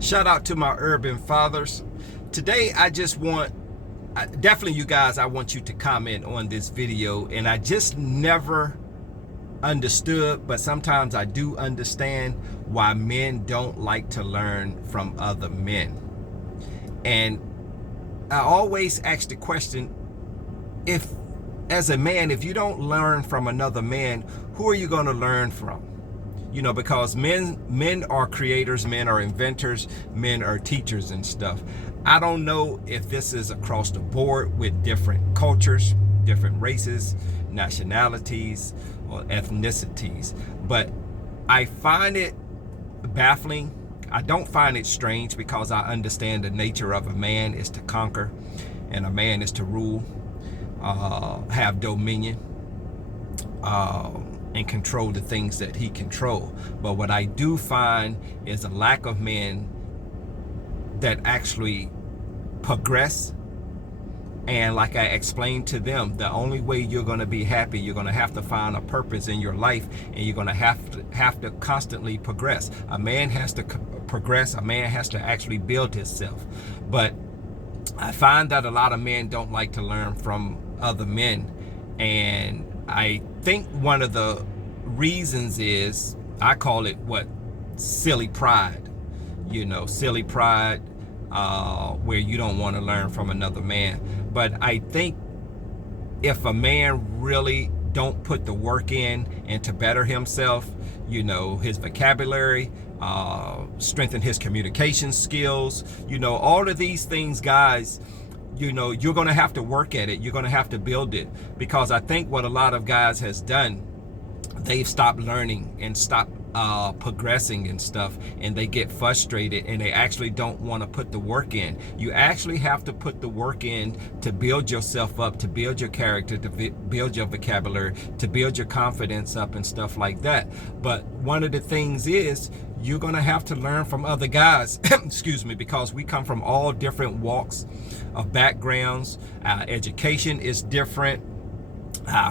Shout out to my urban fathers. Today I just want, definitely you guys, I want you to comment on this video. And I just never understood, but sometimes I do understand why men don't like to learn from other men. And I always ask the question, if as a man, if you don't learn from another man, who are you going to learn from? You know, because men are creators, men are inventors, men are teachers and stuff. I don't know if this is across the board with different cultures, different races, nationalities, or ethnicities, but I find it baffling. I don't find it strange because I understand the nature of a man is to conquer and a man is to rule, have dominion, and control the things that he control. But what I do find is a lack of men that actually progress. And like I explained to them, the only way you're going to be happy, you're going to have to find a purpose in your life, and you're going to have to constantly progress. A man has to progress. A man has to actually build himself. But I find that a lot of men don't like to learn from other men. And I think one of the reasons is, I call it silly pride. You know, silly pride, where you don't want to learn from another man. But I think if a man really don't put the work in and to better himself, you know, his vocabulary, strengthen his communication skills, you know, all of these things, guys, you know, you're going to have to work at it. You're going to have to build it, because I think what a lot of guys has done, they've stopped learning and stopped progressing and stuff, and they get frustrated and they actually don't want to put the work in. You actually have to put the work in to build yourself up, to build your character, to build your vocabulary, to build your confidence up and stuff like that. But one of the things is, you're going to have to learn from other guys excuse me, because we come from all different walks of backgrounds. Education is different.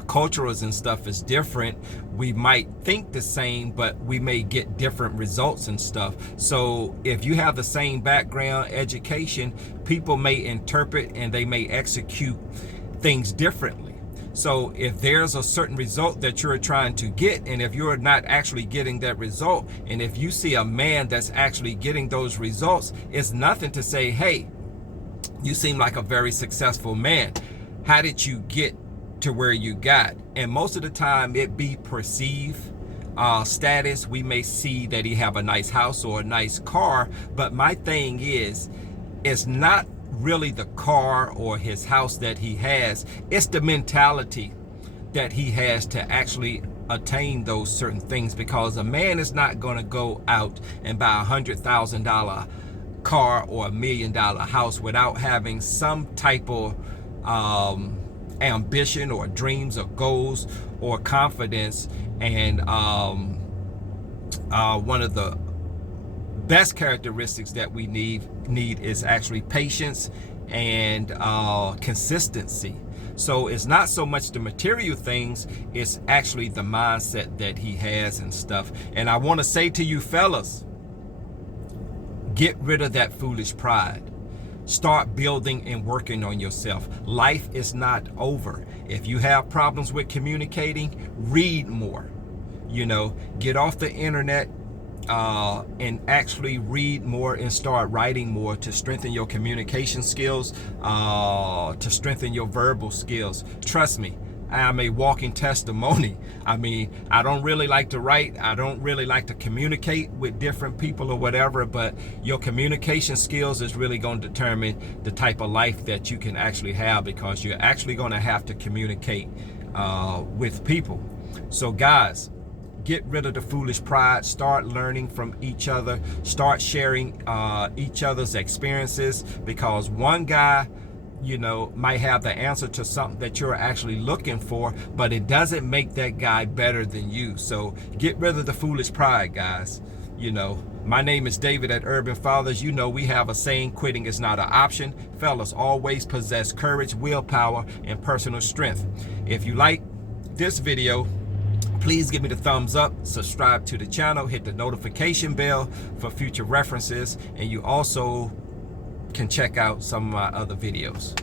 Cultures and stuff is different. We might think the same, but we may get different results and stuff. So if you have the same background, education, people may interpret and they may execute things differently. So if there's a certain result that you're trying to get, and if you're not actually getting that result, and if you see a man that's actually getting those results, it's nothing to say, hey, you seem like a very successful man. How did you get to where you got? And most of the time it be perceived status. We may see that he have a nice house or a nice car, but my thing is, it's not really the car or his house that he has, it's the mentality that he has to actually attain those certain things. Because a man is not going to go out and buy $100,000 car or $1 million house without having some type of ambition or dreams or goals or confidence. And one of the best characteristics that we need is actually patience and consistency. So it's not so much the material things, it's actually the mindset that he has and stuff. And I want to say to you fellas, get rid of that foolish pride. Start building and working on yourself. Life is not over. If you have problems with communicating, read more. You know, get off the internet and actually read more and start writing more to strengthen your communication skills, to strengthen your verbal skills. Trust me, I am a walking testimony. I mean, I don't really like to write. I don't really like to communicate with different people or whatever, but your communication skills is really going to determine the type of life that you can actually have, because you're actually going to have to communicate with people. So guys, get rid of the foolish pride. Start learning from each other. Start sharing each other's experiences, because one guy, you know, might have the answer to something that you're actually looking for, but it doesn't make that guy better than you. So get rid of the foolish pride, guys. You know, my name is David at Urbanfathers. You know, we have a saying, quitting is not an option. Fellas, always possess courage, willpower, and personal strength. If you like this video, Please give me the thumbs up, subscribe to the channel, hit the notification bell for future references, and you also can check out some of my other videos.